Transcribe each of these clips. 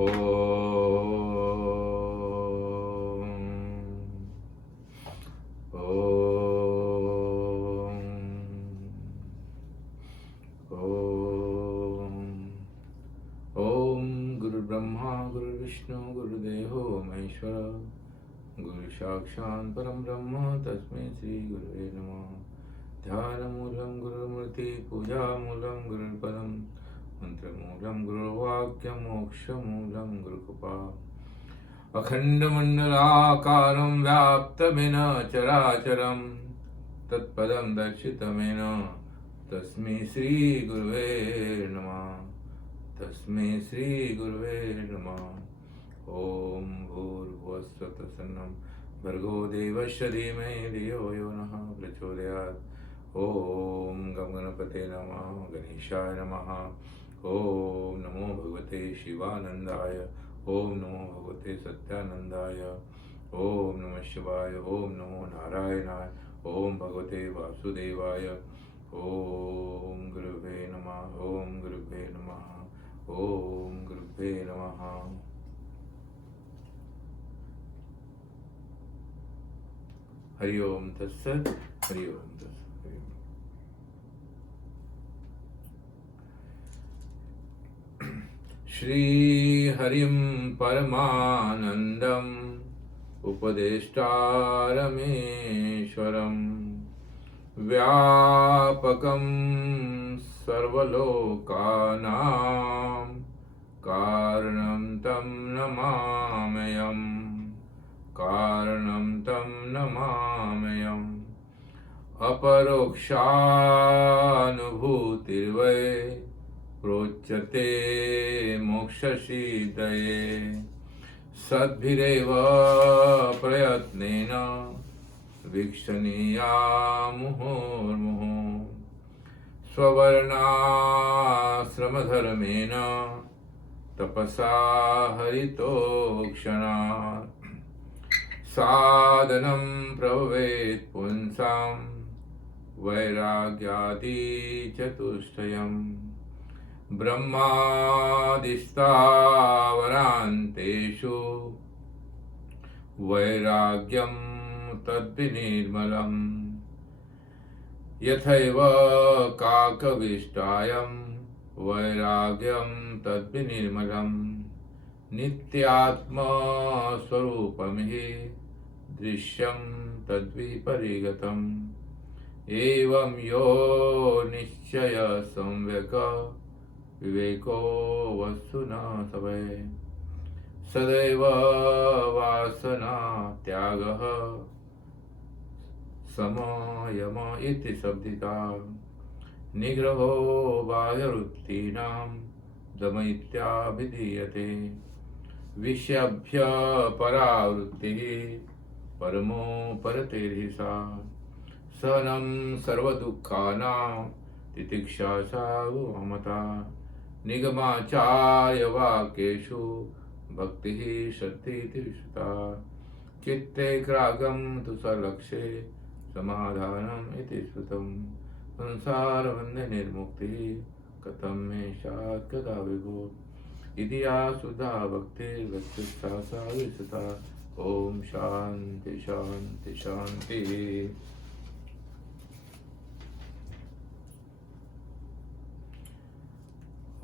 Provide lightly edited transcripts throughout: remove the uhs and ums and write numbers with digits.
गुरुर्ब्रह्मा गुरुर्विष्णु गुरुदेवो महेश्वर गुरु साक्षात् परम ब्रह्म तस्मै श्री गुरुवे नमः। ध्यानमूलं गुरुमूर्ति पूजामूलं गुरुपदं मंत्रमूलं गुरुवाक्यं मोक्षमूलं गुरुकृपा। अखण्डमण्डलाकारं व्याप्तमेन चराचरं तत्पदं दर्शितमेन तस्मै श्री गुरुवे नमः। तस्मै श्री गुरुवे नमः। ओम भूर्भुवस्सुः तत्सन्नं भर्गो देवस्य धीमहि धियो यो नः प्रचोदयात्। ओम गं गणपते नमः गणेशाय नमः। ओम नमो भगवते शिवानंदाय। ओम नमो भगवते सत्यानंदाय। ओम नमः शिवाय। ओम नमो नारायणाय। ओम भगवते वासुदेवाय। ओम गुरुवे नमः। ओम गुरुवे नमः। ओम गुरुवे नमः। हरि ओम तत्सत्। हरि ओम तत्सत्। हरि ओम। श्री हरिं परमानन्दम् उपदेष्टारमेश्वरं व्यापकं सर्वलोकानां कारणं तं नमाम्यहम्। कारणं तं नमाम्यहम्। अपरोक्षानुभूतिर्वै प्रोच्यते मोक्षसिद्धये। सद्भिरेव प्रयत्नेन वीक्षणीया मुहुर्मुहुः। स्ववर्णाश्रमधर्मेण तपसा हरितोक्षणात् साधनं प्रभवेत् पुंसां वैराग्यादि चतुष्टयम्। ब्रह्मादिस्तावरान्तेषु वैराग्यं तद्विनिर्मलम्। यथैव काकविष्टायं वैराग्यं तद्विनिर्मलम्। नित्यात्मस्वरूपं हि दृश्यं तद्विपरिगतम्। एवं यो निश्चय सम्यक् विवेको वस्तु न सवै। सदैव वासना त्यागः समयम इति शब्दिता। निग्रहो बाह्यवृत्तीनां दम इत्याभिधीयते। विषयाभ्य परावृत्तिः परमो परतेर्हिसा। सहनं सर्वदुःखानां तितिक्षा सावमता। निगमाचार्य वाक्येषु भक्तिः श्रद्धेति विश्रुता। चित्ते क्रागं तु सलक्ष्ये समाधानम् इति श्रुतं। संसारबन्धे निर्मुक्तिः कथं मे स्यात् कदा विभो। इति या सुधा भक्तिर्गच्छता सा विसुता। ओम शांति शांति शांति।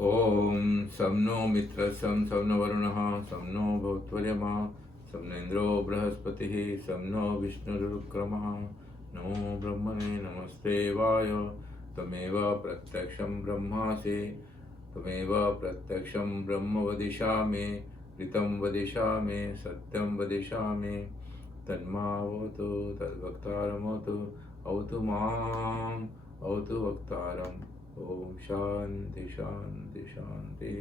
ओम सं नो मित्रस्सं सं नो वरुणः सं नो भवत्वर्यमा सं नो इन्द्रो बृहस्पतिः सं नो विष्णुरुक्रमः। नमो ब्रह्मणे नमस्ते वाय। त्वमेव प्रत्यक्षं ब्रह्मासि। त्वमेव प्रत्यक्षं ब्रह्म वदिष्यामि। ऋतं वदिष्यामि सत्यं वदिष्यामि। तन्मावतु तद्वक्तारमवतु अवतु माम् अवतु वक्तारम्। ओम शांति शांति शांति।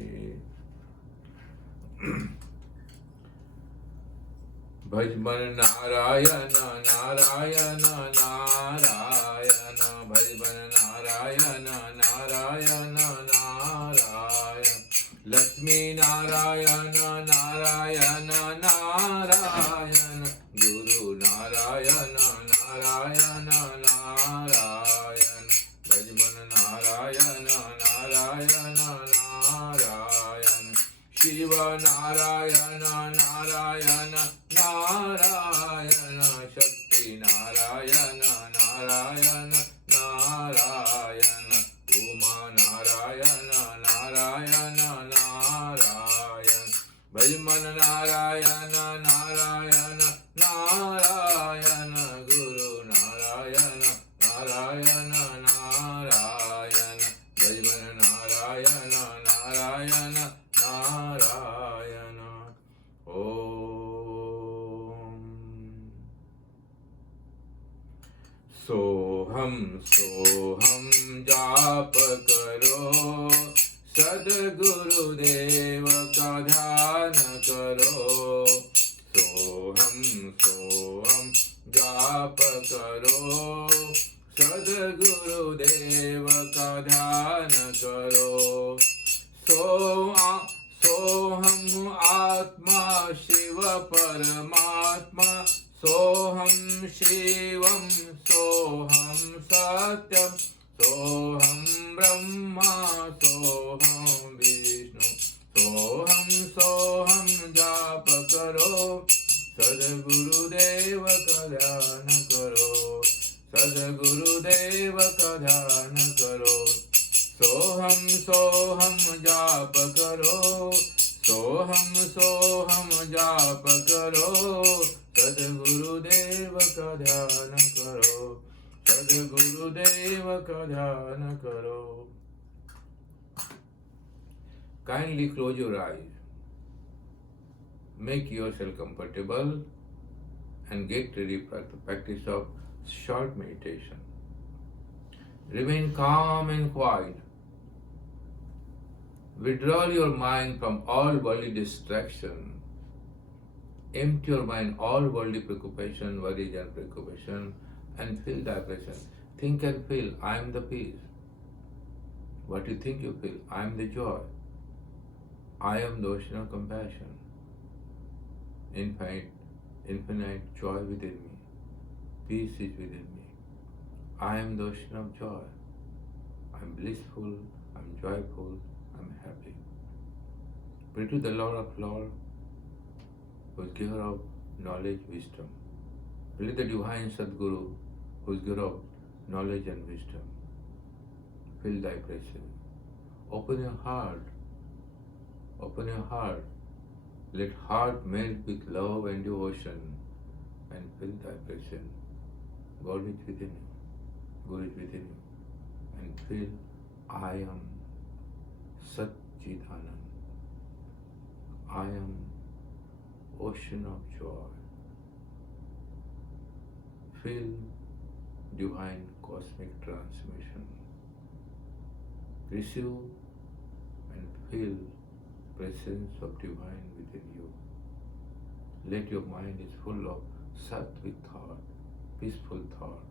भजमन नारायण नारायण नारायण भजमन नारायण नारायण नारायण। लक्ष्मी नारायण नारायण नारायण। गुरु नारायण नारायण नारायण। भजमन नारायण नारायण नारायण। शिव नारायण नारायण शक्ति नारायण नारायण नारायण उमा नारायण नारायण नारायण भजमन नारायण नारायण नारायण गुरु नारायण नारायण नारायण भजमन नारायण नारायण नारायण ओम। सोहम सोहम जाप करो सद्गुरुदेव का ध्यान करो। सोहम सोहम जाप करो सद्गुरुदेव का ध्यान करो। सोहम आत्मा शिव परमात्मा सोहम शिवम सोहम सत्यम सोहम ब्रह्मा सोहम विष्णु सोहम सोहम जाप करो सद्गुरुदेव का ध्यान करो। सद्गुरुदेव का ध्यान करो। सोहम सोहम जाप करो सोहम सोहम जाप करो सद्गुरुदेव का ध्यान करो। सद्गुरुदेव का ध्यान करो। Kindly close your eyes. Make yourself comfortable and get ready for the practice of short meditation. Remain calm and quiet. Withdraw your mind from all worldly distraction. Empty your mind all worldly preoccupation, worries and preoccupation, and feel the vibration. Think and feel, I am the peace. What you think you feel, I am the joy. I am the ocean of compassion. Infinite joy within me. Peace is within me. I am the ocean of joy. I am blissful, I am joyful, I am happy. Pray to the Lord of Lords, who is giver of knowledge, wisdom. Pray the divine Sadguru, who is giver of knowledge and wisdom. Feel thy presence. Open your heart. Open your heart. Let heart melt with love and devotion and feel thy presence. God is within you. Guru is within you. And feel, I am Satchidanand. I am ocean of joy. Feel divine cosmic transmission. Receive and feel presence of divine within you. Let your mind is full of sattvic thought, peaceful thought,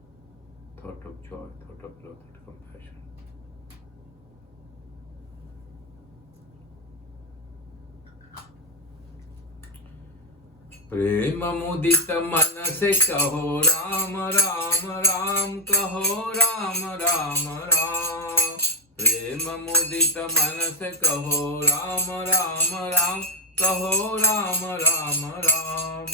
thought of joy, thought of love, thought of compassion. प्रेम मुदित मन से कहो राम राम राम कहो राम राम राम। प्रेम मुदित मन से कहो राम राम राम कहो राम राम राम।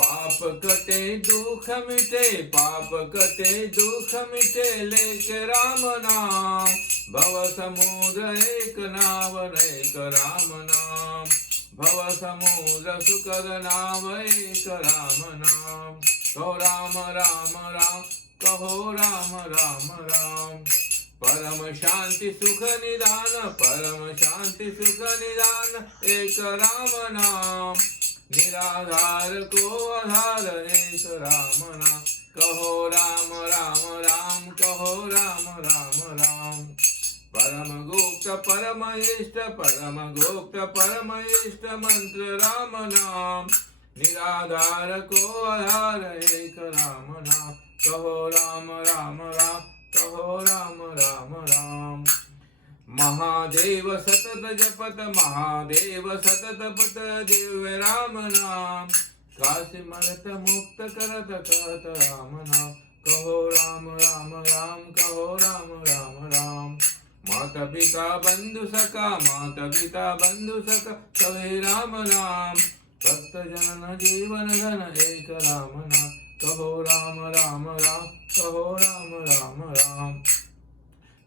पाप कटे दुख मिटे पाप कटे दुख मिटे लेके राम नाम। भव समुद्र एक नाव एक राम नाम। भव समुद्र सुखद नाम एक राम नाम। कहो राम राम राम कहो राम राम राम। परम शांति सुख निदान परम शांति सुख निदान एक राम नाम। निराधार को आधार एक राम नाम। कहो राम राम राम कहो राम राम राम। परम गुप्त परम इष्ट मंत्र राम नाम। निराधार को आधार एक राम नाम। कहो राम राम राम कहो राम राम राम। महादेव सतत जपत महादेव सतत पत दिव्य राम नाम। काशी मरत मुक्त करत कहत राम नाम। कहो राम राम राम कहो राम राम राम। माता पिता बंधु सखा सभी राम नाम। भक्त जनन जीवन धन एक राम नाम कहो राम राम राम कहो राम राम राम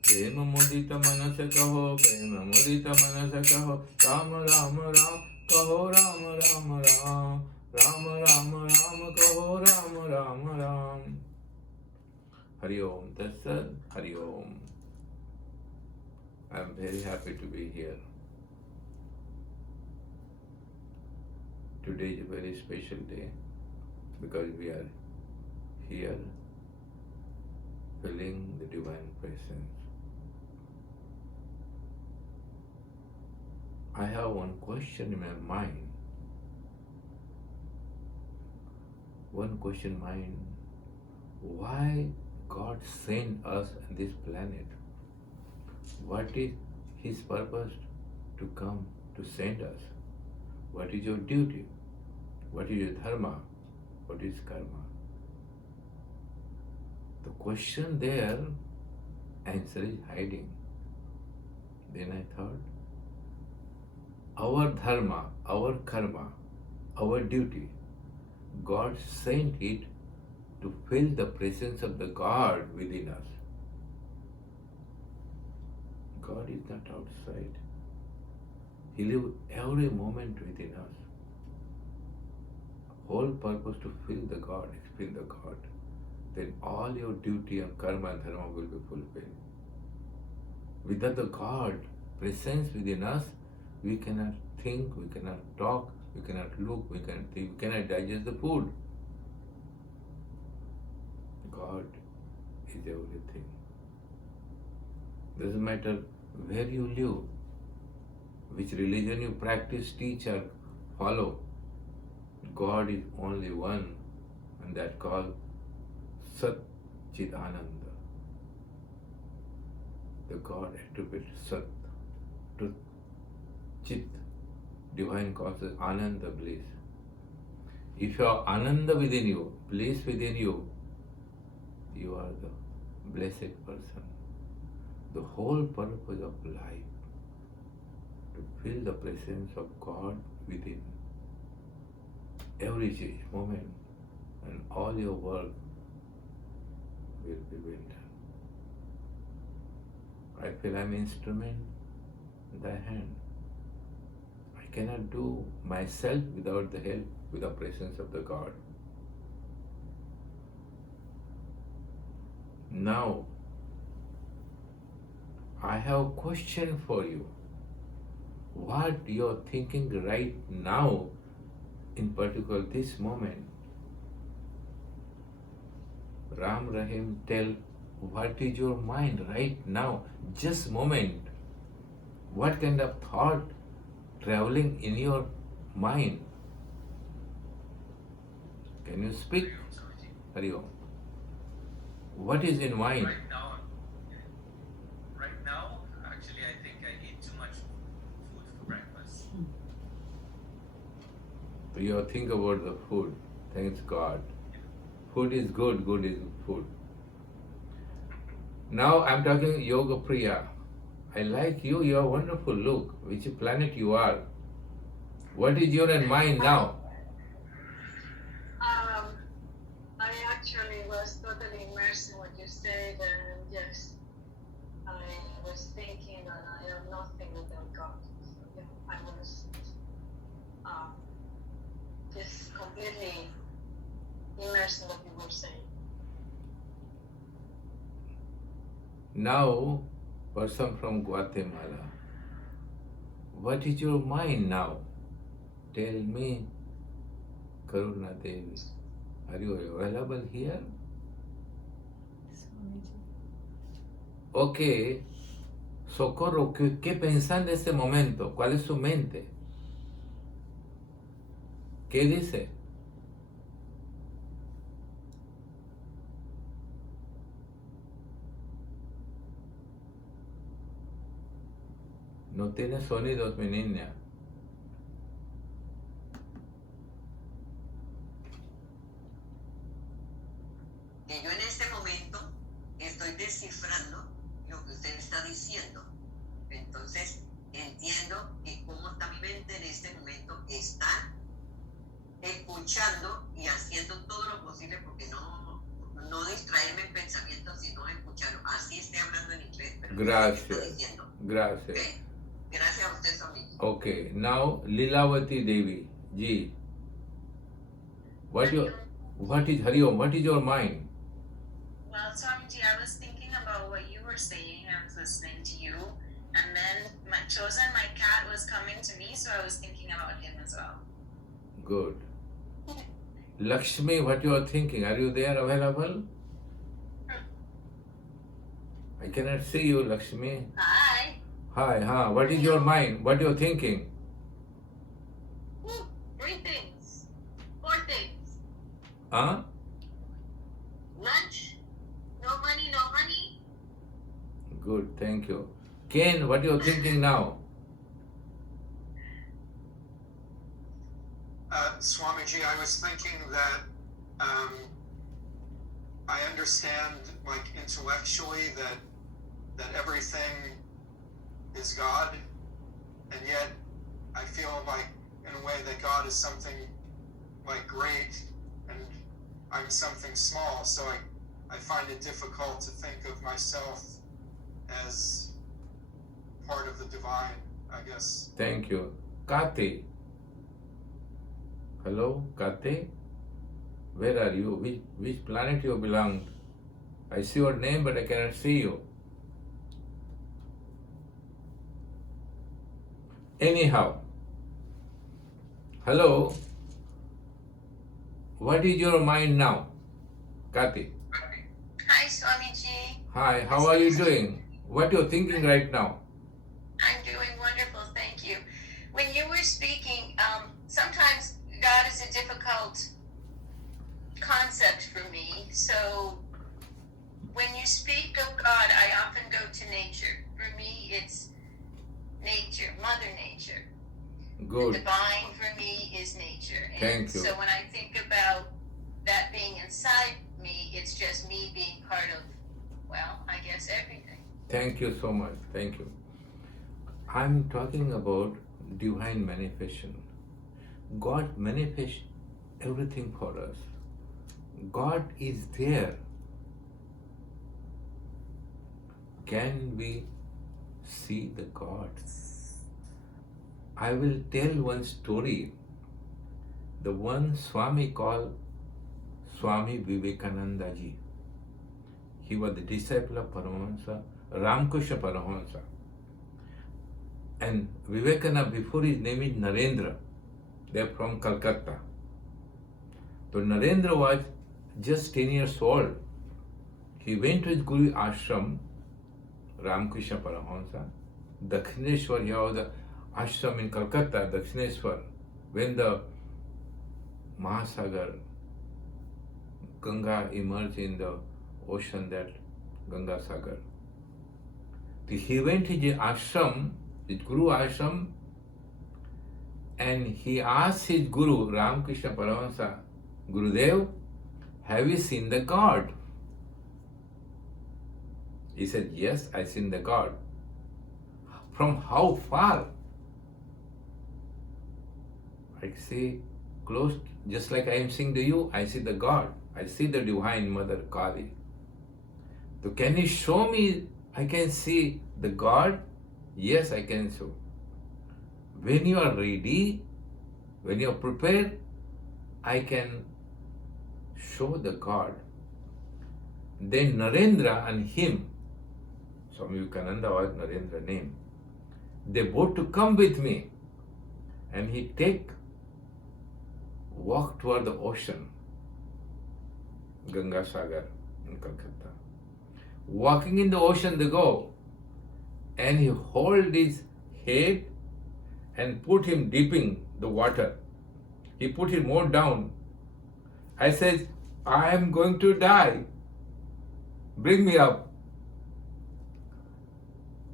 प्रेम मुदित मन से कहो प्रेम मुदित मन से कहो राम राम राम कहो राम राम राम राम राम राम कहो राम राम राम हरि ओम तत्सत हरि ओम I am very happy to be here. Today is a very special day because we are here feeling the divine presence. I have one question in my mind. One question in mind. Why God sent us on this planet? What is His purpose to come to send us? What is your duty? What is your dharma? What is karma? The question there, answer is hiding. Then I thought, our dharma, our karma, our duty, God sent it to feel the presence of the God within us. God is not outside. He lives every moment within us. Whole purpose to feel the God, experience the God. Then all your duty and karma and dharma will be fulfilled. Without the God presence within us, we cannot think, we cannot talk, we cannot look, we cannot think, we cannot digest the food. God is everything. Doesn't matter where you live, which religion you practice, teach or follow, God is only one, and that called Sat Chit Ananda. The God attribute Sat, Truth, Chit, divine causes Ananda, bliss. If you have Ananda within you, bliss within you, you are the blessed person. The whole purpose of life to feel the presence of God within every moment, and all your work will be well done. I feel I'm an instrument in thy hand. I cannot do myself without the help, with the presence of the God. Now, I have a question for you. What you are thinking right now, in particular this moment? Ram Rahim, tell what is your mind right now, just moment. What kind of thought traveling in your mind? Can you speak? Hari Om. What is in mind? Right now, actually, I think I eat too much food for breakfast. You think about the food. Thanks God. Food is good, good is food. Now I'm talking Yoga Priya. I like you, you have wonderful look. Which planet you are? What is your mind now? I actually was totally immersed in what you said, and yes, I was thinking that I am nothing without God. So yeah, I was just completely immersed in what you were saying. Now, person from Guatemala, what is your mind now? Tell me, Karuna Devi. Are you available here? Ok, Socorro, ¿qué piensa en este momento? ¿Cuál es su mente? ¿Qué dice? No tiene sonidos, mi niña. Que yo en este momento estoy descifrando lo que usted está diciendo. Entonces entiendo que cómo está mi mente en este momento está escuchando y haciendo todo lo posible porque no distraerme en pensamientos, sino escucharlo. Así estoy hablando en inglés, pero Gracias. estoy diciendo. Gracias. ¿Ok? Gracias a usted, Swamiji. Okay, now Lilavati Devi ji. What is Hari Om? What is your mind? Well, Swamiji, I was thinking about what you were saying. I was listening to you. And then my cat, was coming to me, so I was thinking about him as well. Good. Lakshmi, what you are thinking? Are you there available? I cannot see you, Lakshmi. Hi. Hi, what is your mind? What you are thinking? Three things. Four things. Huh? Lunch. No money, no honey. Good, thank you. Ken, what you are thinking now? Swamiji, I was thinking that I understand, like intellectually, that everything is God, and yet I feel like, in a way, that God is something like great, and I'm something small. So I find it difficult to think of myself as part of the divine, I guess. Thank you. Kate. Hello, Kate? Where are you? Which planet you belong? I see your name, but I cannot see you. Anyhow, hello. What is your mind now, Kate? Hi, Swamiji. Hi, how are you doing? What you're thinking right now? I'm doing wonderful, thank you. When you were speaking, sometimes God is a difficult concept for me. So when you speak of God, I often go to nature. For me, it's nature, Mother Nature. The Good. divine for me is nature. And Thank you. so when I think about that being inside me, it's just me being part of, well, I guess everything. Thank you so much. Thank you. I'm talking about divine manifestation. God manifests everything for us. God is there. Can we see the God? I will tell one story. The one Swami called Swami Vivekananda ji. He was the disciple of Paramahansa, Ramkrishna Paramahansa. And Vivekananda, before his name is Narendra. They are from Calcutta. So Narendra was just 10 years old. He went to his Guru ashram, Ramkrishna Paramahansa. Dakshineshwar, he was the ashram in Calcutta, Dakshineshwar, when the Mahasagar, Ganga emerged in the ocean, that Ganga Sagar. So he went to his ashram, his Guru ashram, and he asked his Guru, Ramkrishna Paramahansa, Gurudev, have you seen the God? He said, yes, I seen the God. From how far? I see close, just like I am seeing to you, I see the God. I see the Divine Mother Kali. So can you show me I can see the God? Yes, I can show. When you are ready, when you are prepared, I can show the God. Then Narendra and him, Swami Vivekananda was Narendra's name, they both to come with me, and he walk toward the ocean, Ganga Sagar in Calcutta. Walking in the ocean they go, and he hold his head and put him dipping the water. He put him more down. I said, I am going to die. Bring me up.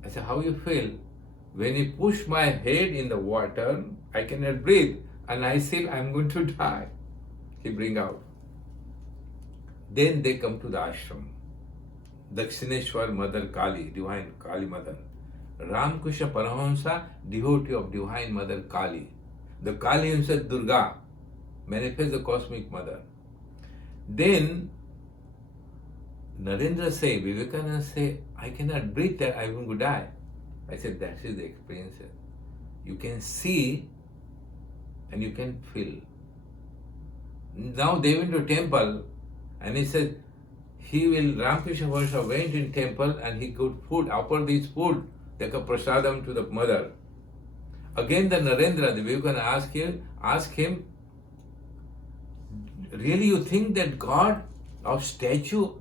I said, how you feel? When you push my head in the water, I cannot breathe, and I feel I am going to die. He bring out. Then they come to the ashram. Dakshineshwar Mother Kali, Divine Kali Mother. Ramkrishna Paramahansa, devotee of Divine Mother Kali. The Kali himself, Durga, manifest the cosmic mother. Then Narendra say, Vivekananda say, I cannot breathe that, I'm going to die. I said, that is the experience. You can see and you can feel. Now they went to temple and he said, Ramakrishna Varsha went in temple and he could offer this food, like a prasadam to the mother. Again the Narendra, the Vivekananda asked him, really you think that God of statue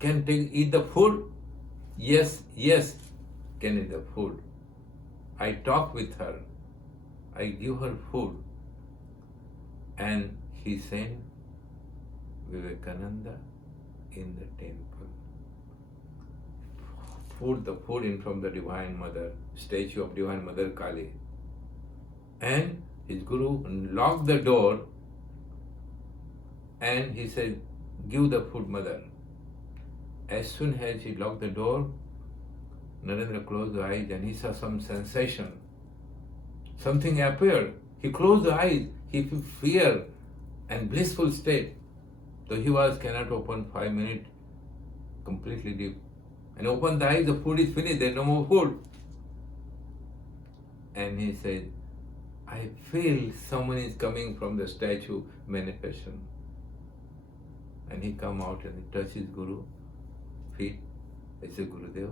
can eat the food? Yes, can eat the food. I talk with her, I give her food. And he sent Vivekananda in the temple. The food in from the Divine Mother, statue of Divine Mother Kali. And his Guru locked the door and he said, give the food, mother. As soon as he locked the door, Narendra closed the eyes and he saw some sensation. Something appeared. He closed the eyes. He felt fear and blissful state. So he cannot open 5 minutes, completely deep. And open the eyes, the food is finished, there is no more food. And he said, I feel someone is coming from the statue manifestation. And he come out and he touches Guru feet. I said, Gurudev,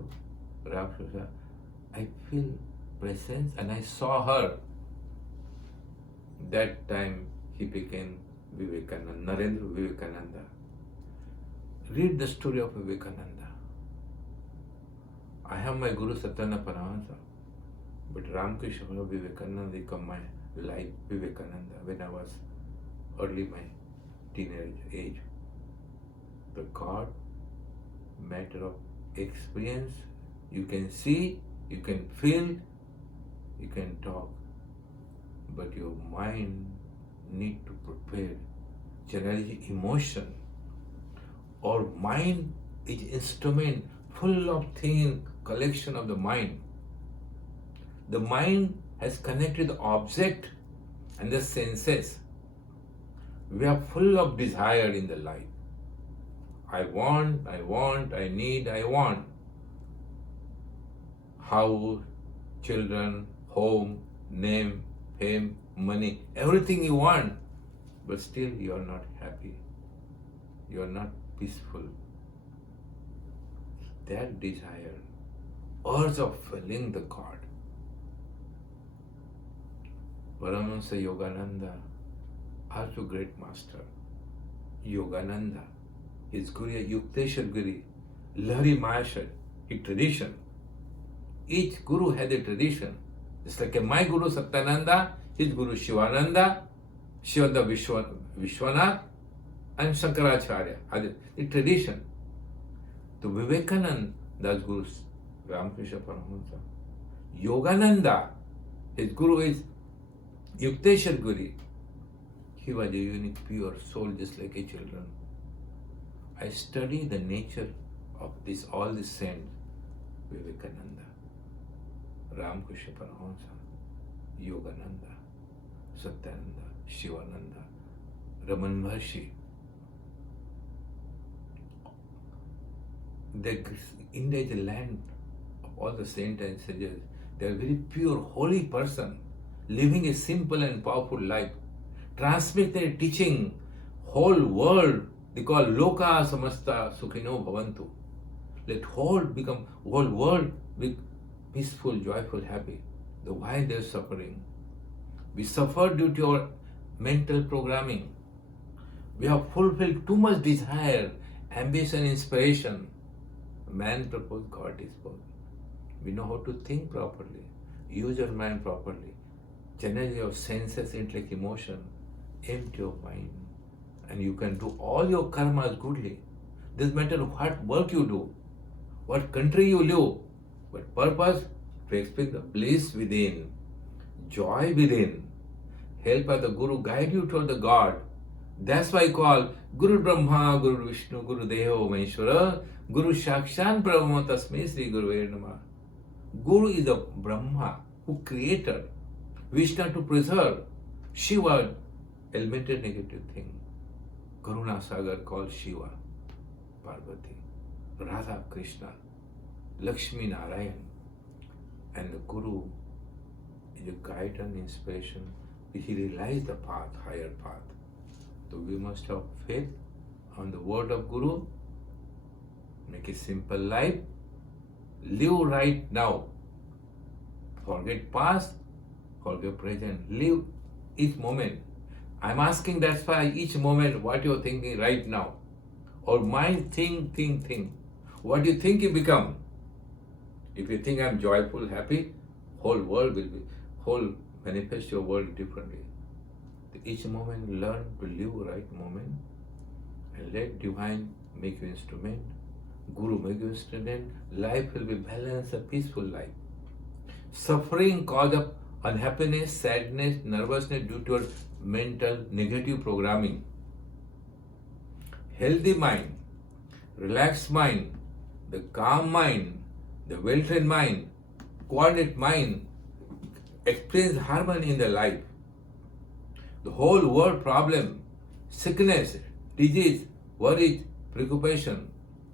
Ramakrishna, I feel presence and I saw her. That time he became Vivekananda, Narendra Vivekananda. Read the story of Vivekananda. I have my Guru Satyana Paramahansa, but Ramakrishna Vivekananda became my life Vivekananda when I was early my teenage age. The God, matter of experience, you can see, you can feel, you can talk, but your mind need to prepare, generally emotion, or mind is instrument full of things, collection of the mind. The mind has connected the object and the senses. We are full of desire in the life. I want, I need, I want. House, children, home, name, fame, money, everything you want, but still you are not happy. You are not peaceful. That desire, urge of feeling the God. Paramahansa Yogananda, also great master. Yogananda, his Guru Yukteswar Giri, Lahari Mahashaya, his tradition. Each Guru had a tradition. Just like my Guru Satyananda, his Guru Shivananda, Vishwanath, and Shankaracharya had a tradition. To Vivekananda, that's Guru Ramakrishna Paramahansa. Yogananda, his Guru is Yukteswar Giri. He was a unique, pure soul, just like a children. I study the nature of all these saints. Vivekananda, Ramakrishna Paramahansa, Yogananda, Satyananda, Shivananda, Raman Maharshi. India is the land of all the saints and sages. They are very pure, holy person, living a simple and powerful life. Transmit their teaching, whole world, they call Loka Samasta Sukhino Bhavantu. Let whole world be peaceful, joyful, happy. The why they are suffering. We suffer due to our mental programming. We have fulfilled too much desire, ambition, inspiration. Man proposed, God disposed. We know how to think properly, use your mind properly, channel your senses, intellect, emotion, empty your mind, and you can do all your karmas goodly. Doesn't matter what work you do, what country you live, but purpose to expect the bliss within, joy within, help by the Guru guide you toward the God. That's why I call Guru Brahma, Guru Vishnu, Guru Devo Maheshwara, Guru Shakshan Brahma Tasmai Sri Guru Namah. Guru is the Brahma who created, Vishnu to preserve, Shiva elementary negative thing. Karuna Sagar called Shiva, Parvati, Radha Krishna, Lakshmi Narayan, and the Guru is a guide and inspiration which he realized the path, higher path. So we must have faith on the word of Guru, make a simple life, live right now. Forget past, forget present, live each moment. I'm asking that's why each moment what you're thinking right now. Or mind think. What you think you become. If you think I'm joyful, happy, whole world will be, whole manifest your world differently. Each moment learn to live right moment and let divine make you instrument, Guru make you instrument, life will be balanced, a peaceful life. Suffering cause of unhappiness, sadness, nervousness due to your mental negative programming. Healthy mind, relaxed mind, the calm mind, the well-trained mind, coordinated mind experience harmony in the life. The whole world problem, sickness, disease, worry, preoccupation,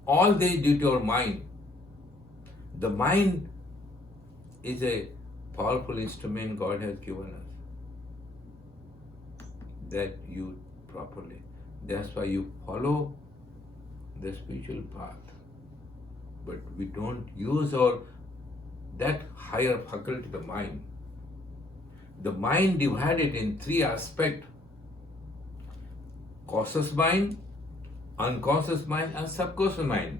all they due to your mind. The mind is a powerful instrument God has given us that use properly. That's why you follow the spiritual path. But we don't use that higher faculty, the mind. The mind divided in three aspects: conscious mind, unconscious mind, and subconscious mind.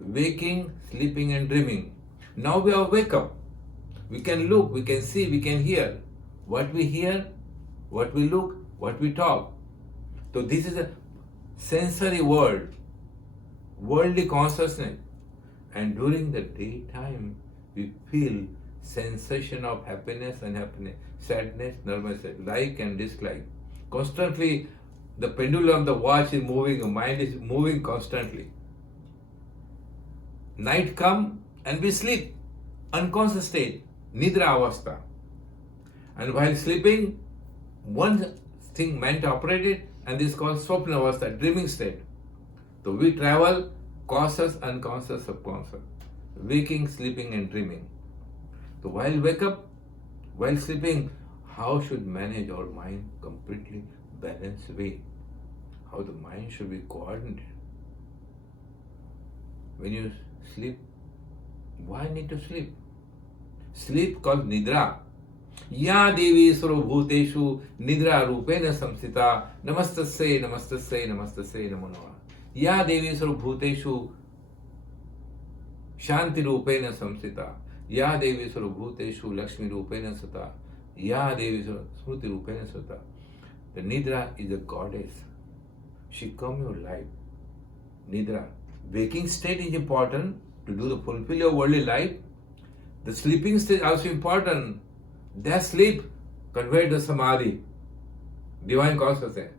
Waking, sleeping, and dreaming. Now we are wake up. We can look, we can see, we can hear. What we hear, what we look, what we talk. So this is a sensory world, worldly consciousness. And during the daytime, we feel sensation of happiness, unhappiness, sadness, nervousness, like and dislike. Constantly, the pendulum of the watch is moving, the mind is moving constantly. Night come and we sleep, unconscious state, nidra avastha. And while sleeping, one thing mind operated, and this is called swapna avastha, dreaming state. So we travel conscious, unconscious, subconscious, waking, sleeping, and dreaming. So while wake up, while sleeping, how should manage our mind completely balanced way? How the mind should be coordinated. When you sleep, why need to sleep? Sleep called nidra. Ya devi sarvabhuteshu nidra rupena samsita namastasya namastasya namastasya namo namah. Ya devi sarvabhuteshu shanti rupena samsita. Ya devi sarvabhuteshu lakshmi rupena sata. Ya devi smruti rupena sata. The nidra is a goddess. She come your life. Nidra. Waking state is important to do the fulfill your worldly life. The sleeping state also important. That sleep convert the samadhi, divine consciousness.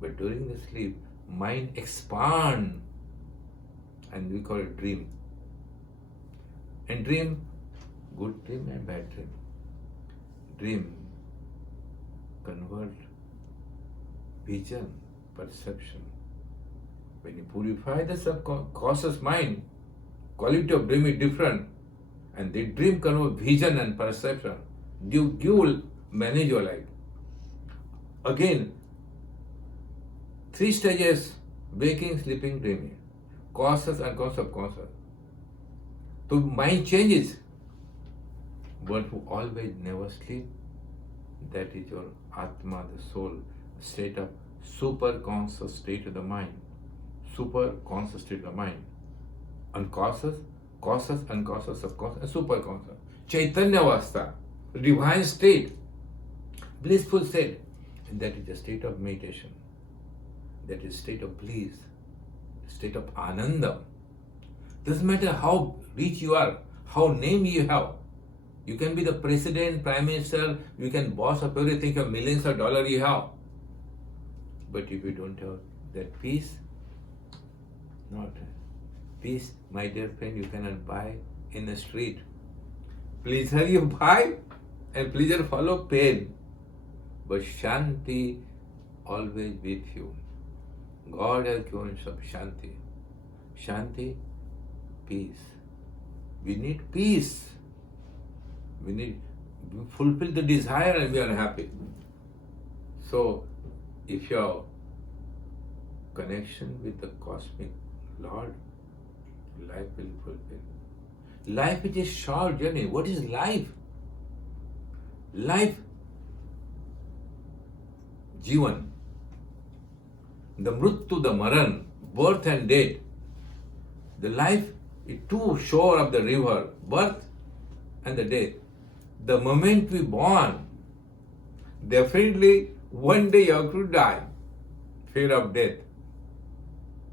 But during the sleep, mind expand, and we call it dream. And dream, good dream and bad dream. Dream convert vision, perception. When you purify the subconscious mind, quality of dream is different, and the dream convert vision and perception. You will manage your life. Again, three stages: waking, sleeping, dreaming. Conscious, unconscious, subconscious. So mind changes. But who always never sleep, that is your Atma, the soul, state of super conscious state of the mind. Super conscious state of the mind. Unconscious, conscious, unconscious, subconscious, and super conscious. Chaitanya Avastha, divine state, blissful state. And that is the state of meditation. That is state of bliss, state of ananda. Doesn't matter how rich you are, how name you have. You can be the president, prime minister, you can boss up everything, of millions of dollars you have. But if you don't have that peace, not peace, my dear friend, you cannot buy in the street. Pleasure you buy, and pleasure follow pain. But Shanti, always with you. God has given some Shanti. Shanti, peace. We need peace. We need to fulfill the desire and we are happy. So, if your connection with the cosmic Lord, life will fulfill. Life is a short journey. What is life? Life, Jivan. The mrityu, the maran, birth and death. The life is two shore of the river, birth and the death. The moment we born, definitely one day you have to die. Fear of death.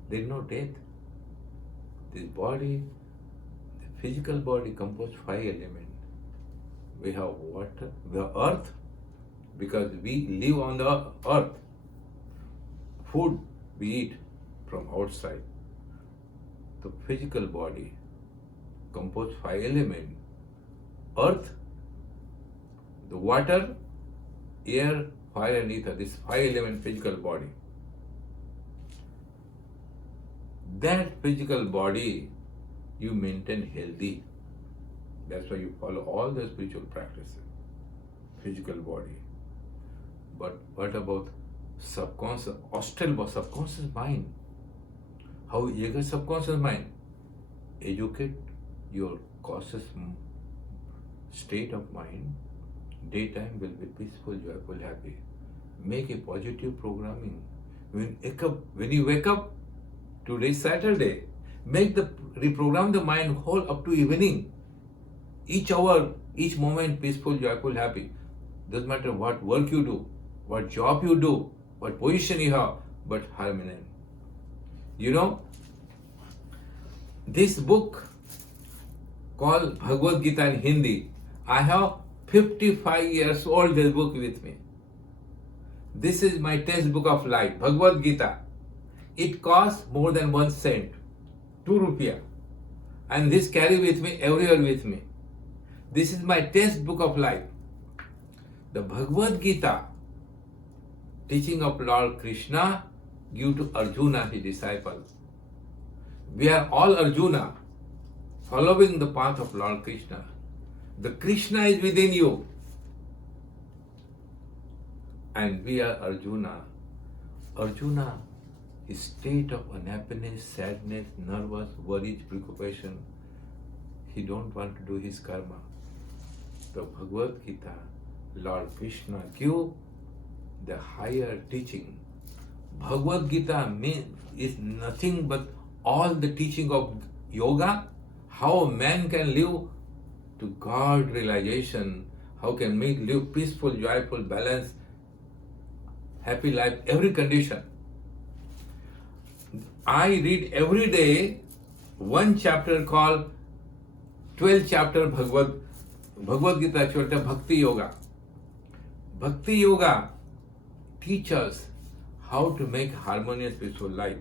There is no death. This body, the physical body composed 5 elements. We have water, we have earth, because we live on the earth. Food we eat from outside. The physical body composed 5 elements. Earth, the water, air, fire and ether. This 5 element physical body. That physical body you maintain healthy. That's why you follow all the spiritual practices. Physical body. But what about subconscious, hostile subconscious mind? How you get subconscious mind? Educate your conscious state of mind. Daytime will be peaceful, joyful, happy. Make a positive programming. When you wake up, today is Saturday. Reprogram the mind whole up to evening. Each hour, each moment, peaceful, joyful, happy. Doesn't matter what work you do, what job you do, what position you have, but harmony. You know, this book called Bhagavad Gita in Hindi, I have 55 years old this book with me. This is my textbook of life, Bhagavad Gita. It costs more than 1 cent, 2 rupiah. And this carry with me, everywhere with me. This is my textbook of life. The Bhagavad Gita, teaching of Lord Krishna, give to Arjuna, his disciple. We are all Arjuna, following the path of Lord Krishna. The Krishna is within you. And we are Arjuna. Arjuna is state of unhappiness, sadness, nervous, worries, preoccupation. He don't want to do his karma. The Bhagavad Gita, Lord Krishna give the higher teaching. Bhagavad Gita is nothing but all the teaching of yoga, how a man can live to God realization, how can live peaceful, joyful, balanced, happy life, every condition. I read every day one chapter called 12th chapter Bhagavad Gita, Chota Bhakti Yoga. Bhakti Yoga teaches us how to make harmonious peaceful life.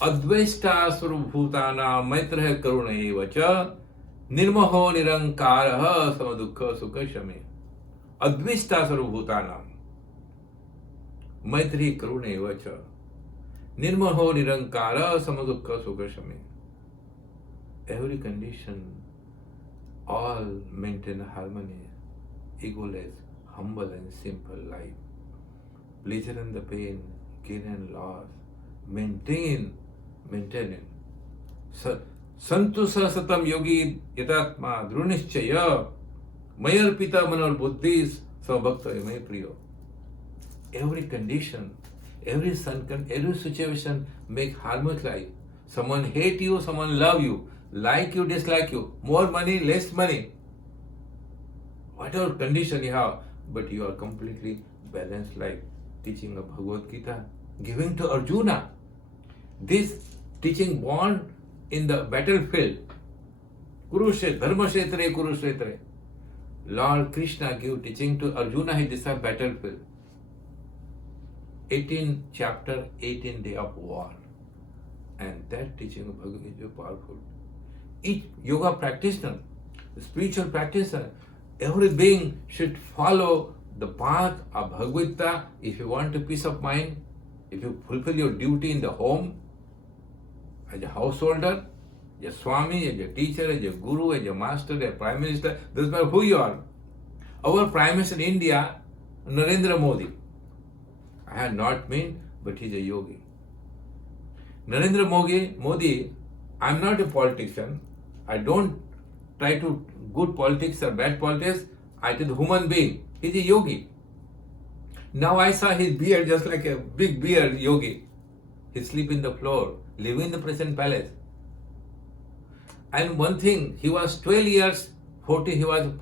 Advaita Sarvabhutana Maitrah Karuna Evacha Nirmoho Nirankaraha Samadukha Sukha Shame. Advaita Sarvabhutana Maitri Karuna Evacha Nirmoho Nirankara Samadukha Sukha Shame. Every condition, all maintain harmony, egoless, humble and simple life. Pleasure and the pain, gain and loss, maintain it. Santusa satam yogi yatatma dhrunischaya mayarpita manor buddhis sabhakta may priyo. Every condition, every situation make harmonious life. Someone hate you, someone love you, like you, dislike you, more money, less money. Whatever condition you have, but you are completely balanced life. Teaching of Bhagavad Gita, giving to Arjuna. This teaching born in the battlefield. Kurukshetra, Dharmashetra, Kurukshetra. Lord Krishna gave teaching to Arjuna, his disciple, battlefield. 18 chapter, 18 day of war. And that teaching of Bhagavad Gita is powerful. Each yoga practitioner, spiritual practitioner, every being should follow the path of Bhagavad Gita, if you want a peace of mind, if you fulfill your duty in the home, as a householder, as a Swami, as a teacher, as a guru, as a master, as a prime minister, doesn't matter who you are. Our prime minister in India, Narendra Modi, I have not met, but he's a yogi. Narendra Modi, I'm not a politician. I don't try to good politics or bad politics. I did human being. He's a yogi. Now I saw his beard just like a big beard yogi. He sleep in the floor, live in the present palace. And one thing, he was 12 years, 40, he was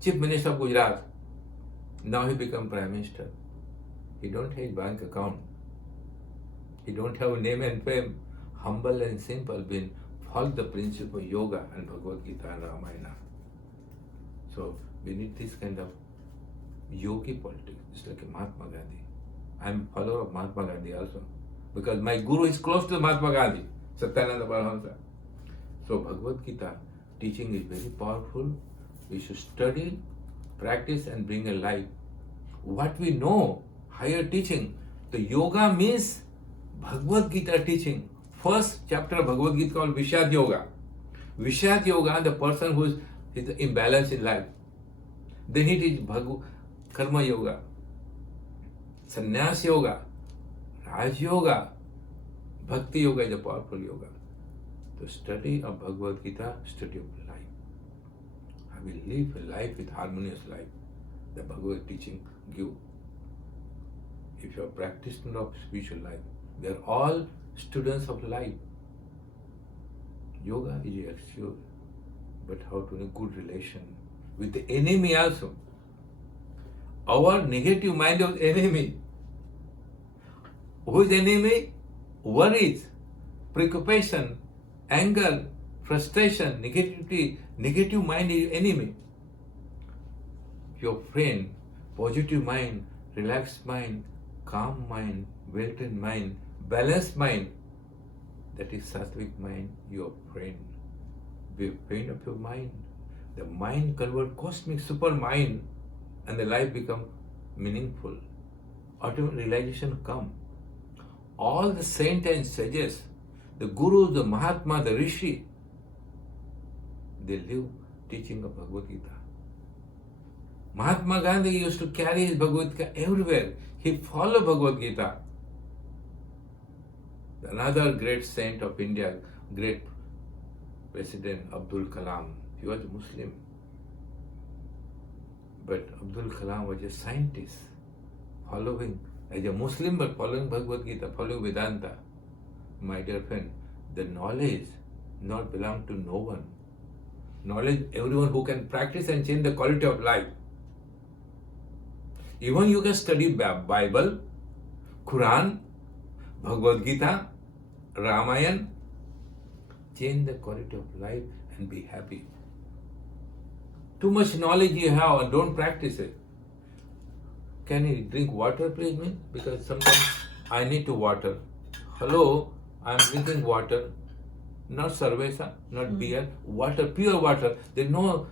Chief Minister of Gujarat. Now he become Prime Minister. He don't have bank account. He don't have name and fame. Humble and simple, been follow the principle of yoga and Bhagavad Gita and Ramayana. So we need this kind of yogi politics, just like Mahatma Gandhi. I'm a follower of Mahatma Gandhi also, because my guru is close to Mahatma Gandhi, Satyananda Paramahansa. So Bhagavad Gita teaching is very powerful. We should study, practice and bring a life. What we know, higher teaching, the yoga means Bhagavad Gita teaching. First chapter of Bhagavad Gita called Vishad Yoga. Vishad Yoga, the person who is imbalanced in life. Then it is Karma Yoga, Sannyas Yoga, Raj Yoga, Bhakti Yoga is a powerful yoga. The study of Bhagavad Gita, study of life. I will live a life with harmonious life. The Bhagavad teaching give. If you are practitioner of spiritual life, we are all students of life. Yoga is a excuse, but how to have good relation with the enemy also. Our negative mind is enemy. Who is enemy? Worries, preoccupation, anger, frustration, negativity. Negative mind is enemy. Your friend, positive mind, relaxed mind, calm mind, well-trained mind, balanced mind, that is sattvic mind, your friend. Be a friend of your mind. The mind convert cosmic super mind and the life become meaningful. Ultimate realization come. All the saints and sages, the gurus, the Mahatma, the Rishi, they live teaching of Bhagavad Gita. Mahatma Gandhi used to carry his Bhagavad Gita everywhere. He followed Bhagavad Gita. Another great saint of India, great President Abdul Kalam, he was a Muslim. But Abdul Kalam was a scientist, following, as a Muslim but following Bhagavad Gita, following Vedanta. My dear friend, the knowledge not belong to no one. Knowledge, everyone who can practice and change the quality of life. Even you can study Bible, Quran, Bhagavad Gita, Ramayana, change the quality of life and be happy. Too much knowledge you have and don't practice it. Can you drink water, please, me? Because sometimes I need to water. Hello, I am drinking water. Not cerveza, not beer, water, pure water. There is no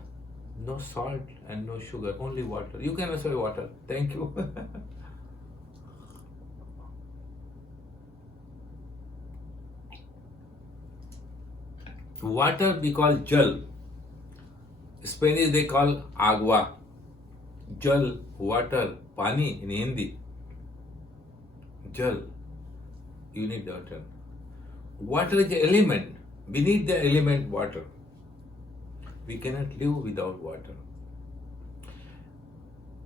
salt and no sugar, only water. You can also have water. Thank you. Water we call jal. Spanish they call agua. Jal, water, pani in Hindi. Jal, you need water. Water is the element. We need the element water. We cannot live without water.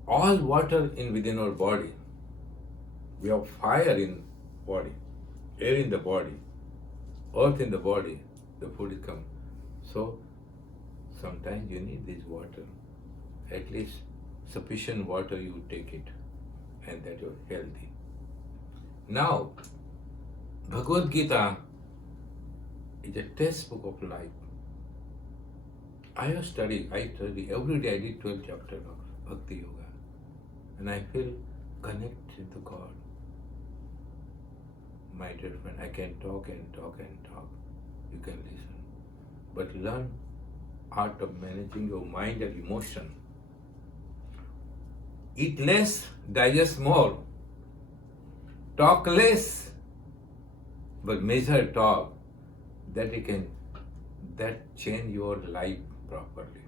All water in within our body. We have fire in body, air in the body, earth in the body. The food is come. So sometimes you need this water. At least sufficient water you take it, and that you're healthy. Now, Bhagavad Gita is a textbook of life. I study every day. I did 12 chapters of Bhakti Yoga, and I feel connected to God. My dear friend, I can talk and talk and talk. You can listen, but learn art of managing your mind and emotion. Eat less, digest more. Talk less, but measure talk. That change your life properly.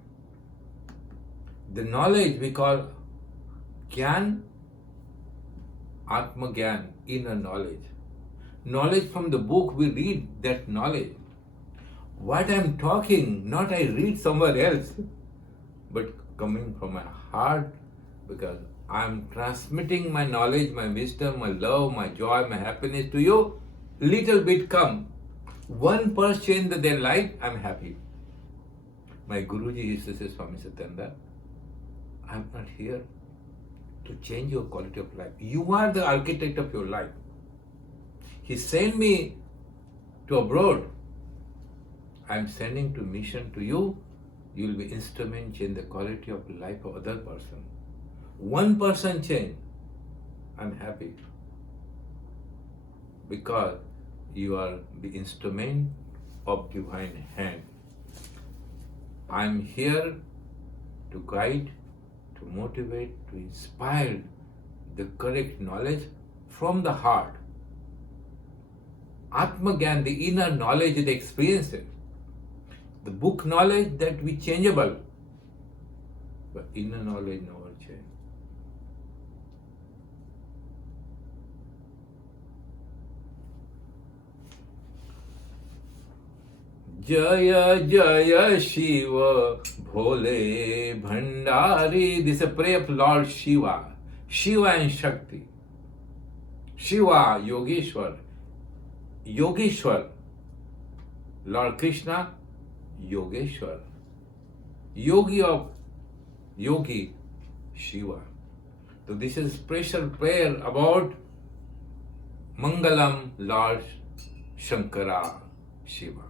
The knowledge we call Gyan, Atma Gyan, inner knowledge. Knowledge from the book, we read that knowledge. What I am talking, not I read somewhere else, but coming from my heart, because I am transmitting my knowledge, my wisdom, my love, my joy, my happiness to you. Little bit come. 1% change their life, I am happy. My Guruji used to say, Swami Satyananda, I am not here to change your quality of life. You are the architect of your life. He sent me to abroad. I am sending to mission to you. You will be instrument change the quality of life of other person. 1% change, I am happy. Because you are the instrument of divine hand. I am here to guide, to motivate, to inspire the correct knowledge from the heart. Atma Gyan, the inner knowledge, the experiences. The book knowledge that we changeable, but inner knowledge never change. Jaya Jaya Shiva Bhole Bhandari. This is a prayer of Lord Shiva. Shiva and Shakti. Shiva, Yogeshwar. Yogeshwar. Lord Krishna, Yogeshwar. Yogi of Yogi, Shiva. So this is special prayer about Mangalam Lord Shankara, Shiva.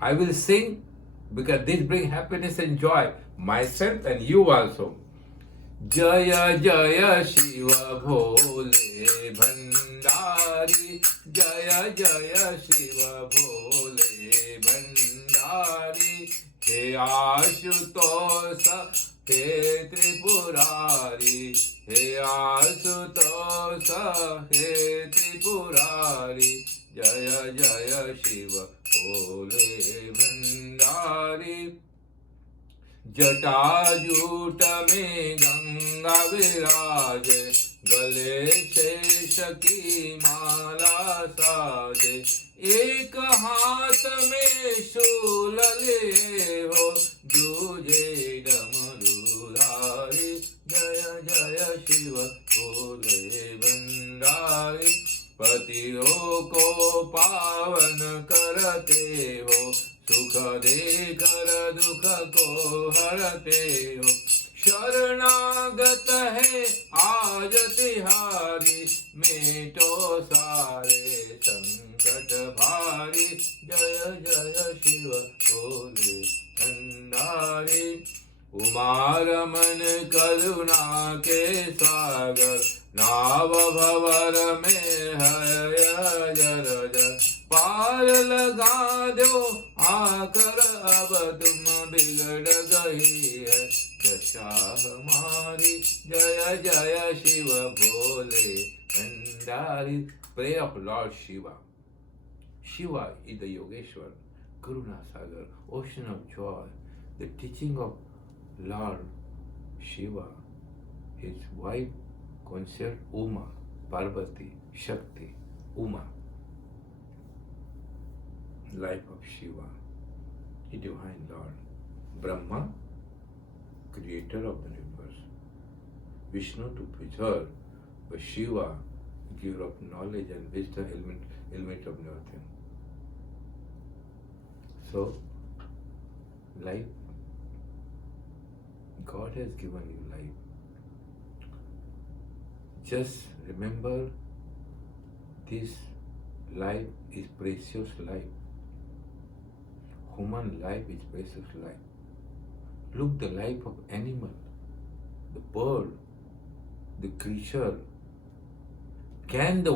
I will sing because this brings happiness and joy, myself and you also. Jaya Jaya Shiva Bhole Bhandari. Jaya Jaya Shiva Bhole Bhandari. He Ashutosa, He Tripurari. He Ashutosa, He Tripurari. Jaya Jaya Shiva Bhole Bhandari. जटाजूट में गंगा विराजे, गले शेष की माला साजे, एक हाथ में शूल लिए हो, दूजे डमरूधारी। जय जय शिव भोले भंडारी। पतियों को पावन करते हो, सुख देकर दुख को हरते हो। शरणागत है आज तिहारी, मेटो सारे संकट भारी। जय जय शिव भोले भंडारी। उमारमन करुणा के सागर, नाव भवर में है जर जर। पार लगा दो आकर, अब तुम बिगड़ गई है दशा हमारी। जय जय शिव भोले Bhandari. Prayer of Lord Shiva. Shiva is the Yogeshwar, Karuna Sagar, ocean of joy. The teaching of Lord Shiva, his wife considered Uma, Parvati, Shakti, Uma. Life of Shiva, the divine Lord. Brahma, creator of the universe. Vishnu to preserve, but Shiva, giver of knowledge and wisdom, element of nothing. So, life, God has given you life. Just remember, this life is precious life. Human life is precious life. Look the life of animal, the bird, the creature. Can the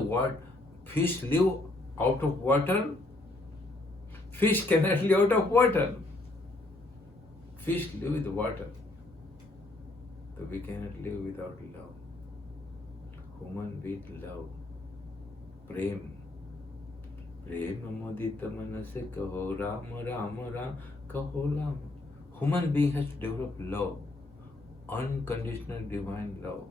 fish live out of water? Fish cannot live out of water. Fish live with water. So we cannot live without love. Human with love. Prem. Prem mudita manase kaho Ram Ram Ram kaho Ram. Human being has to develop love. Unconditional divine love.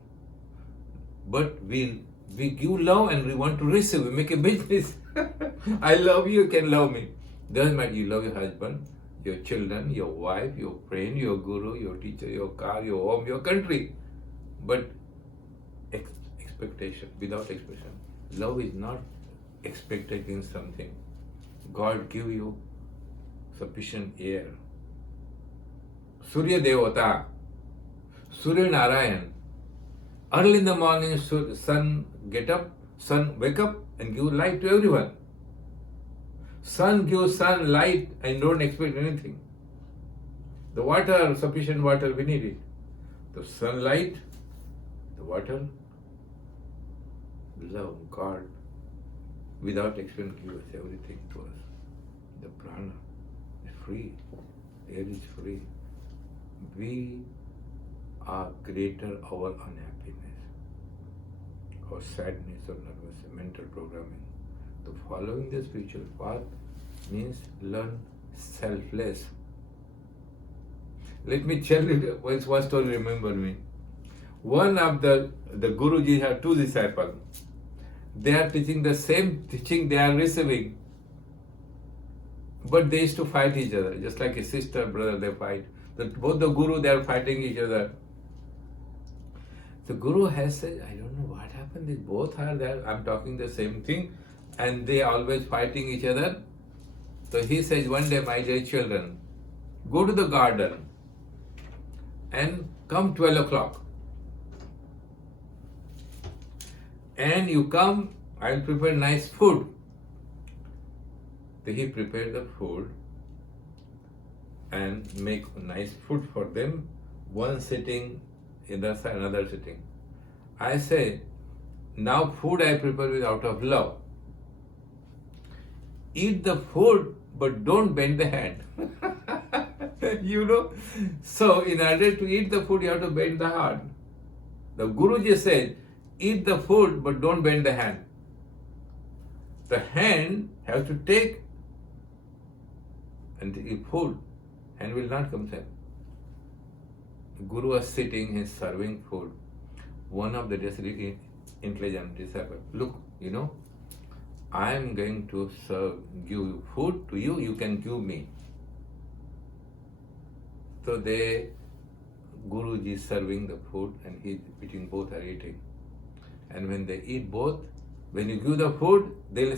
But we give love and we want to receive. We make a business. I love you, you can love me. Doesn't matter, you love your husband, your children, your wife, your friend, your guru, your teacher, your car, your home, your country. But expectation, without expression. Love is not expected in something. God give you sufficient air. Surya Devata, Surya Narayan. Early in the morning, sun get up, sun wake up and give light to everyone. Sun gives sun light and don't expect anything. The water, sufficient water, we need it. The sunlight, the water, love, God, without expectation gives everything to us. The prana is free, air is free. We are greater our unhappiness, or sadness, or nervous, mental programming. So following the spiritual path means learn selfless. Let me tell you one story, remember me. One of the Guruji had two disciples. They are teaching the same teaching they are receiving. But they used to fight each other, just like a sister, brother, they fight. Both the Guru, they are fighting each other. The Guru has said, I don't know what happened, they both are there, I'm talking the same thing, and they always fighting each other. So he says, one day, my dear children, go to the garden and come 12 o'clock. And you come, I'll prepare nice food. So he prepared the food and make nice food for them, one sitting, other side, another sitting. I say, now food I prepare with out of love. Eat the food, but don't bend the hand. You know? So, in order to eat the food, you have to bend the hand. The Guruji said, eat the food, but don't bend the hand. The hand has to take and eat food. Hand will not come there. The Guru was sitting, he's serving food. One of the intelligent disciples, look, you know, I am going to give food to you, you can give me. So Guruji is serving the food and he between both are eating. And when they eat both, when you give the food, they'll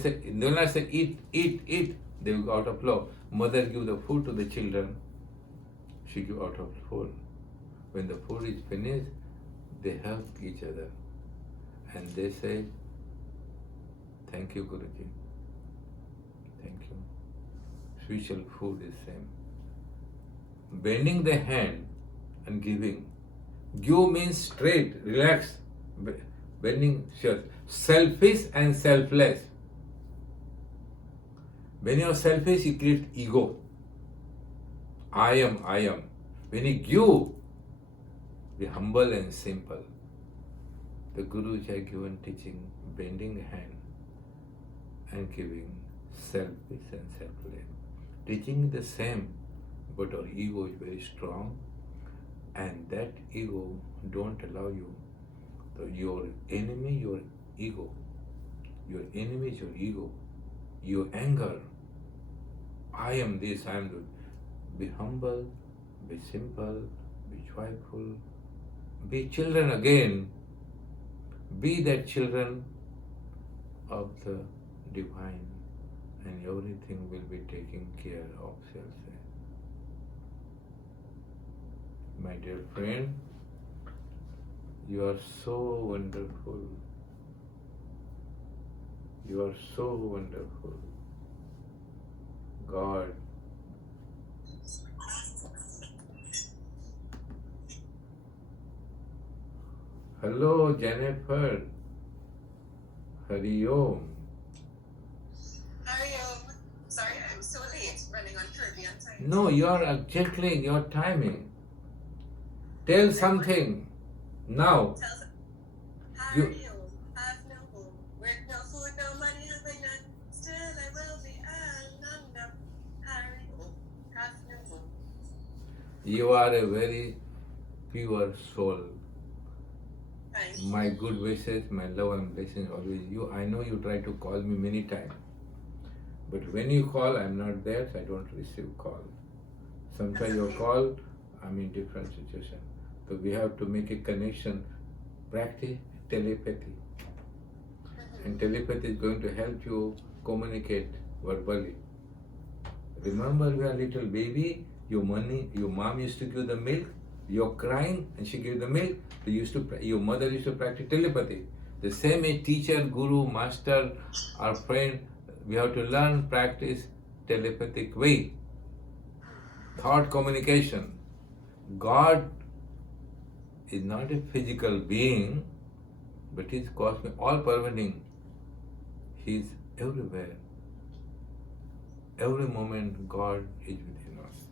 not say eat, eat, eat. They will go out of love. Mother give the food to the children. She give out of food. When the food is finished, they hug each other. And they say, thank you, Guruji. Thank you. Spiritual food is same. Bending the hand and giving. Give means straight, relax. Bending, sure. Selfish and selfless. When you are selfish, you create ego. I am. When you give, be humble and simple. The Gurus have given teaching, bending the hand and giving, selfish and selfless. Teaching the same, but our ego is very strong, and that ego don't allow you. So your enemy, your ego. Your enemy is your ego. Your anger. I am this, I am that. Be humble, be simple, be joyful, be children again. Be that children of the divine, and everything will be taken care of. My dear friend, you are so wonderful. You are so wonderful. God. Hello, Jennifer. Hari Om. Hi, sorry I'm so late running on Caribbean time. No, you are exactly your timing. Tell something. Now, Tells how you, are you? Have no home. With no food, no money, having none. Still I will be none. How are you? Have no home. you are a very pure soul. Thank My good wishes, my love and blessings always you. I know you try to call me many times, but when you call, I'm not there, so I don't receive call. Sometimes you call, I'm in different situation. So we have to make a connection, practice telepathy. And telepathy is going to help you communicate verbally. Remember, you are little baby, your mom used to give the milk, you're crying and she gave the milk. Your mother used to practice telepathy. The same a teacher, guru, master, or friend, we have to learn, practice telepathic way. Thought communication. God is not a physical being, but He is cosmic, all pervading. He is everywhere. Every moment God is within us.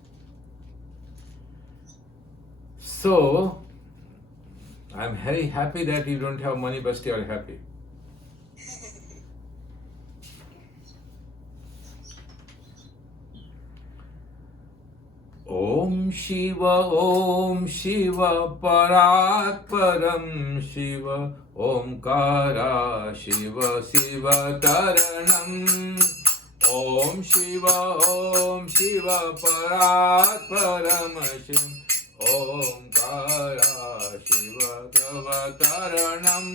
So, I'm very happy that you don't have money, but still happy. Om Shiva, Parat Param Shiva, Omkara Shiva, Shiva Taranam. Om Shiva, Parat Param Shiva, Omkara Shiva, Shiva Taranam.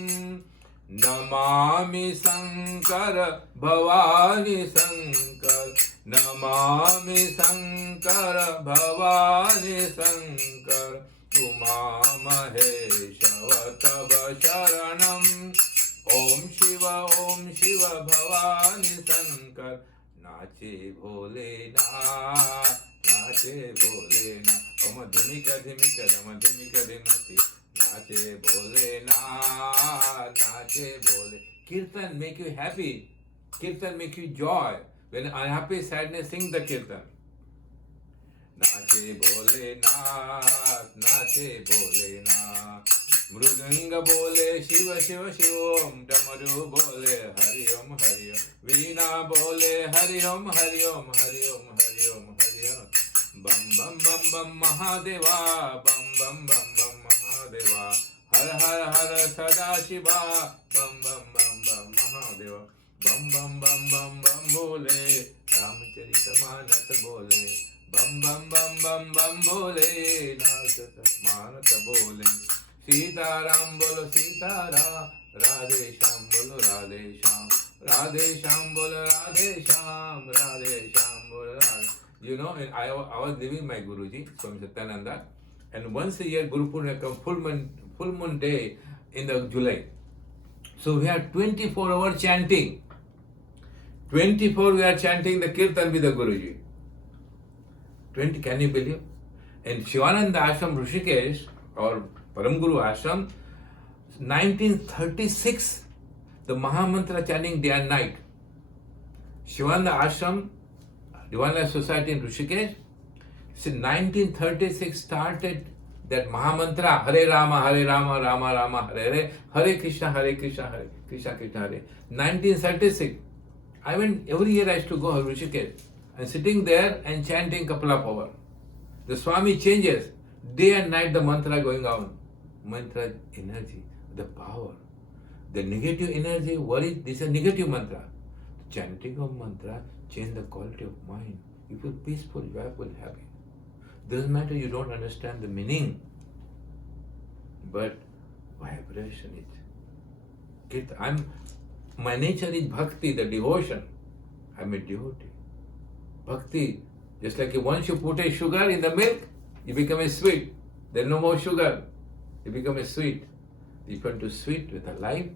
Namami Sankara Bhavani Sankar, Namami Sankara Bhavani Sankar, Uma Maheshava Tava Sharanam. Om Shiva, Bhavani Sankar, Nache Bhole Na, Nache Bhole Na, Om Dhimika Dhimika Dama Dhimika Dhimati, Nache Bhole Na, Nache Bhole. Kirtan make you happy. Kirtan make you joy. When unhappy, sadness, sing the kirtan. Nache Bhole Na, Nache Bhole Na. Mridanga bole Shiva Shiva Shivam, Damaru bole Hari Om Hari Om, Veena bole Hari Om Hari Om Hari Om Hari Om Hari Om. Bam bam bam bam Mahadeva, bam bam bam bam Mahadeva, Har Har Har Sada Shiva, bam bam bam bam Mahadeva, bam bam bam bam bam bole, Ramacharita bole, bam bam bam bam bam bole, Manata bole. Sitaram bolo Sitara, Radhe Sham bolo Radhe Sham, Radhe Sham bolo Radhe Sham, Radhe Sham bolo Radhe. You know, and I was living my Guruji, Swami Satyananda, and once a year Guru Purnima come full moon day in the July. So we had 24 hours chanting. 24 we are chanting the Kirtan with the Guruji. 20, can you believe? And Shivananda Ashram Rishikesh, or Param Guru Ashram, 1936, the Mahamantra chanting day and night. Shivananda Ashram, Divine Society in Rishikesh, since 1936 started that Mahamantra, Hare Rama, Rama Rama, Hare Hare, Hare Krishna, Hare Krishna, Hare. 1936, I went, every year I used to go to Rishikesh and sitting there and chanting couple of hours. The Swami changes, day and night the mantra going on. Mantra energy, the power. The negative energy, worry, this is a negative mantra. Chanting of mantra change the quality of mind. You feel peaceful, joyful, happy. Doesn't matter you don't understand the meaning, but vibration is. My nature is bhakti, the devotion. I'm a devotee. Bhakti, just like once you put a sugar in the milk, you become a sweet. There's no more sugar. You become a sweet. If you want to sweet with a life,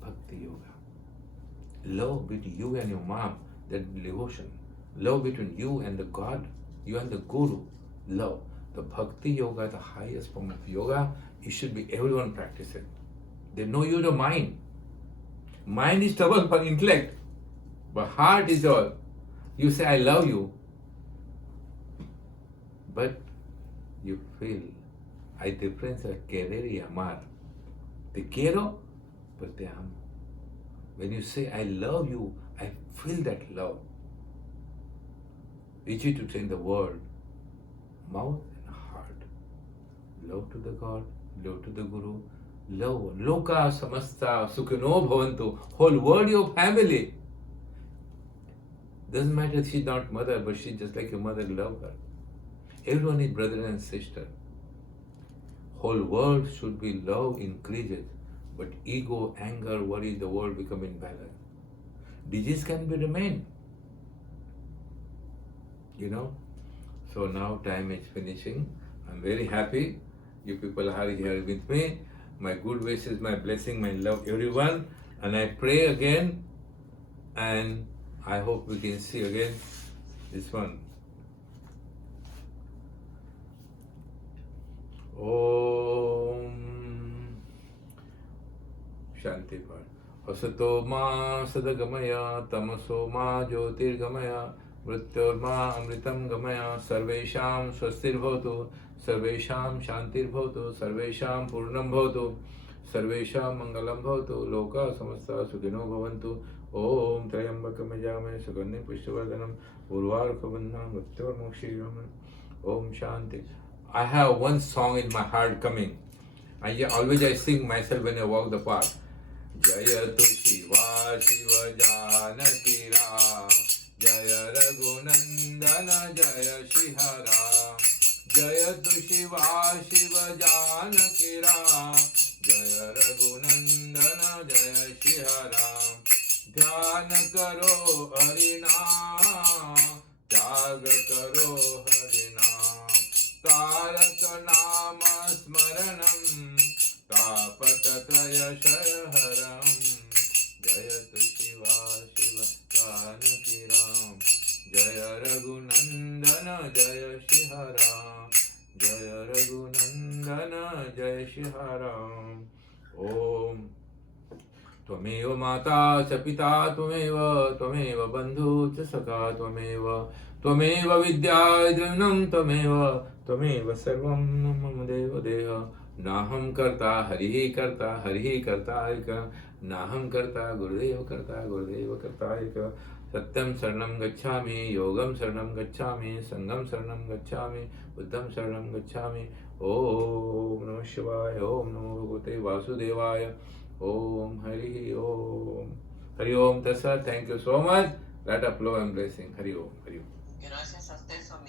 Bhakti Yoga. Love between you and your mom, that devotion. Love between you and the God, you and the Guru. Love. The Bhakti Yoga, the highest form of yoga, it should be everyone practicing. They know you the mind. Mind is double for intellect, but heart is all. You say, I love you, but you feel Hay difference of querer y amar. Te quiero, pero te amo. When you say, I love you, I feel that love. Easy to say in the word, mouth and heart. Love to the God, love to the Guru, love. Loka samasta sukhino bhavantu. Whole world your family. Doesn't matter if she's not mother, but she's just like your mother, love her. Everyone is brother and sister. Whole world should be love increases, but ego, anger, worry, the world become imbalance. Disease can be remain. You know? So now time is finishing. I'm very happy. You people are here with me. My good wishes, my blessing, my love, everyone. And I pray again, and I hope we can see again this one. Om Shanti Bhav. Asato ma sadagamaya tamaso ma jyotirgamaya mrityorma amritam gamaya sarvesham swastir bhavatu sarvesham shantir bhavatu sarvesham purnam bhavatu sarvesham mangalam bhavatu loka samasta sukhino bhavantu. Om Trayambakam Yajamaya Suganni Pushpavardhanam Urvarukabandhanam Mrityormokshayam. Om Shanti. I have one song in my heart coming. Always I sing myself when I walk the path. Jayatu Shiva Shiva Janaki Ram Jaya Raghunandana Jaya Shihara Jayatu Shiva Shiva Janaki Ram Jaya Raghunandana Jaya Shihara. ध्यान करो हरिनाम त्याग करो हरिनाम तारक नाम स्मरणम तापत्रय हरम जयतु शिवा शिव जानकी राम जय रघुनंदन जय श्रीहराम जय रघुनंदन जय श्रीहराम. ओम त्वमेव माता च पिता त्वमेव बन्धु च सखा त्वमेव विद्या द्रविणं त्वमेव सर्वं मम देव देह. नाहं कर्ता हरिः कर्ता एक नाहं कर्ता गुरुदेव कर्ता एक. सत्यं शरणं गच्छामि योगं शरणं गच्छामि संघं शरणं गच्छामि बुद्धं शरणं गच्छामि. ओम नमः शिवाय. ओम नमो भगवते वासुदेवाय. Om Hari Om. Hari Om Tassa. Thank you so much. Lot of love and blessing. Hari Om. Hari Om. Gracias a usted, familia.